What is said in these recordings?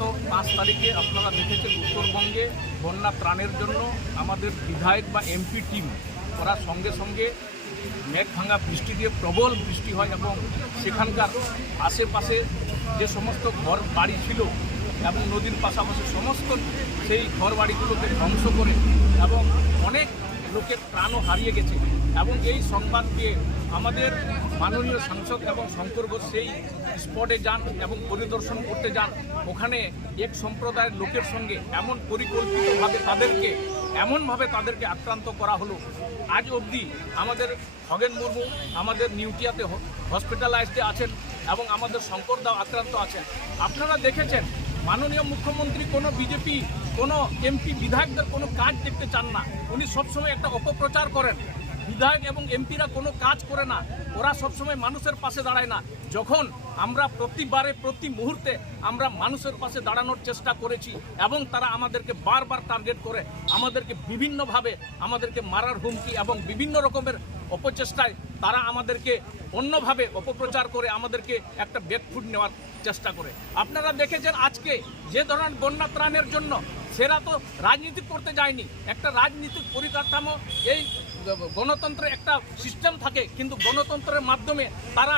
গত 5 তারিখে আপনারা দেখেছেন উত্তরবঙ্গে বন্যা ত্রাণের জন্য আমাদের বিধায়ক বা এমপি টিম ওরা সঙ্গে সঙ্গে মেঘ ভাঙা বৃষ্টি দিয়ে প্রবল বৃষ্টি হয় এবং সেখানকার আশেপাশে যে সমস্ত ঘর বাড়ি ছিল এবং নদীর পাশাপাশি সমস্ত সেই ঘর বাড়িগুলোকে ধ্বংস করে এবং অনেক লোকের প্রাণও হারিয়ে গেছে। এবং এই সংবাদ পেয়ে আমাদের মাননীয় সাংসদ এবং শঙ্কর ঘোষ সেই স্পটে যান এবং পরিদর্শন করতে যান। ওখানে এক সম্প্রদায়ের লোকের সঙ্গে এমন পরিকল্পিতভাবে এমনভাবে তাদেরকে আক্রান্ত করা হলো। আজ অবধি আমাদের খগেন মুর্মু আমাদের নিউটিয়াতে হসপিটালাইজডে আছেন এবং আমাদের শঙ্করদাও আক্রান্ত আছেন। আপনারা দেখেছেন মাননীয় মুখ্যমন্ত্রী কোনো বিজেপি কোনো এমপি বিধায়কদের কোনো কাজ দেখতে চান না। উনি সবসময় একটা অপপ্রচার করেন। বিধায়ক এবং এমপিরা কোনো কাজ করে না, ওরা সবসময় মানুষের পাশে দাঁড়ায় না। যখন আমরা প্রতি মুহূর্তে আমরা মানুষের পাশে দাঁড়ানোর চেষ্টা করেছি এবং তারা আমাদেরকে বারবার টার্গেট করে আমাদেরকে বিভিন্নভাবে আমাদেরকে মারার হুমকি এবং বিভিন্ন রকমের অপচেষ্টায় তারা আমাদেরকে অন্যভাবে অপপ্রচার করে আমাদেরকে একটা ব্যাকফুট নেওয়ার চেষ্টা করে। আপনারা দেখেছেন আজকে যে ধরনের বন্যা ত্রাণের জন্য সেরা তো রাজনীতি করতে যায়নি। একটা রাজনীতিক পরিকাঠামো এই গণতন্ত্রের একটা সিস্টেম থাকে, কিন্তু গণতন্ত্রের মাধ্যমে তারা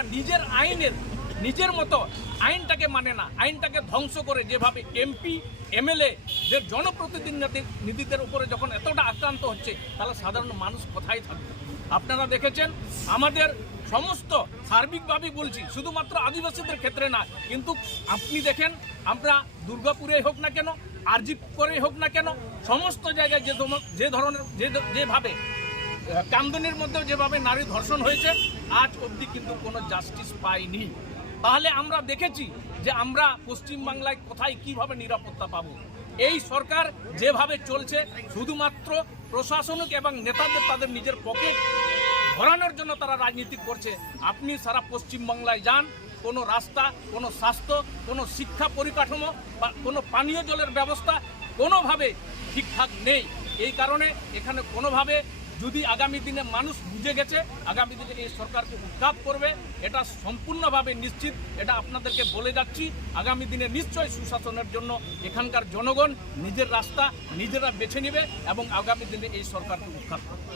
নিজের মতো আইনটাকে মানে না, আইনটাকে ধ্বংস করে যেভাবে এমপি এমএলএদের জনপ্রতিনিধিদের উপরে যখন এতটা আক্রান্ত হচ্ছে তাহলে সাধারণ মানুষ কোথায় থাকবে। আপনারা দেখেছেন আমাদের সমস্ত সার্বিকভাবেই বলছি, শুধুমাত্র আদিবাসীদের ক্ষেত্রে না, কিন্তু আপনি দেখেন আমরা দুর্গাপুরে হোক না কেন, আরজি করে হোক না কেন, সমস্ত জায়গায় যেভাবে কামদুনির মধ্যে যেভাবে নারী ধর্ষণ হয়েছে আজ অবধি কিন্তু কোনো জাস্টিস পাইনি। তাহলে আমরা দেখেছি যে আমরা পশ্চিমবাংলায় কোথায় কিভাবে নিরাপত্তা পাবো। এই সরকার যেভাবে চলছে শুধুমাত্র প্রশাসনিক এবং নেতাদের তাদের নিজের পকেট ভরানোর জন্য তারা রাজনীতি করছে। আপনি সারা পশ্চিমবাংলায় যান, কোনো রাস্তা, কোনো স্বাস্থ্য, কোনো শিক্ষা পরিকাঠামো বা কোনো পানীয় জলের ব্যবস্থা কোনোভাবে ঠিকঠাক নেই। এই কারণে এখানে কোনোভাবে যদি আগামী দিনে মানুষ বুঝে গেছে আগামী দিনে এই সরকারকে উৎখাত করবে, এটা সম্পূর্ণভাবে নিশ্চিত। এটা আপনাদেরকে বলে যাচ্ছি, আগামী দিনে নিশ্চয়ই সুশাসনের জন্য এখানকার জনগণ নিজের রাস্তা নিজেরা বেছে নেবে এবং আগামী দিনে এই সরকারকে উৎখাত করবে।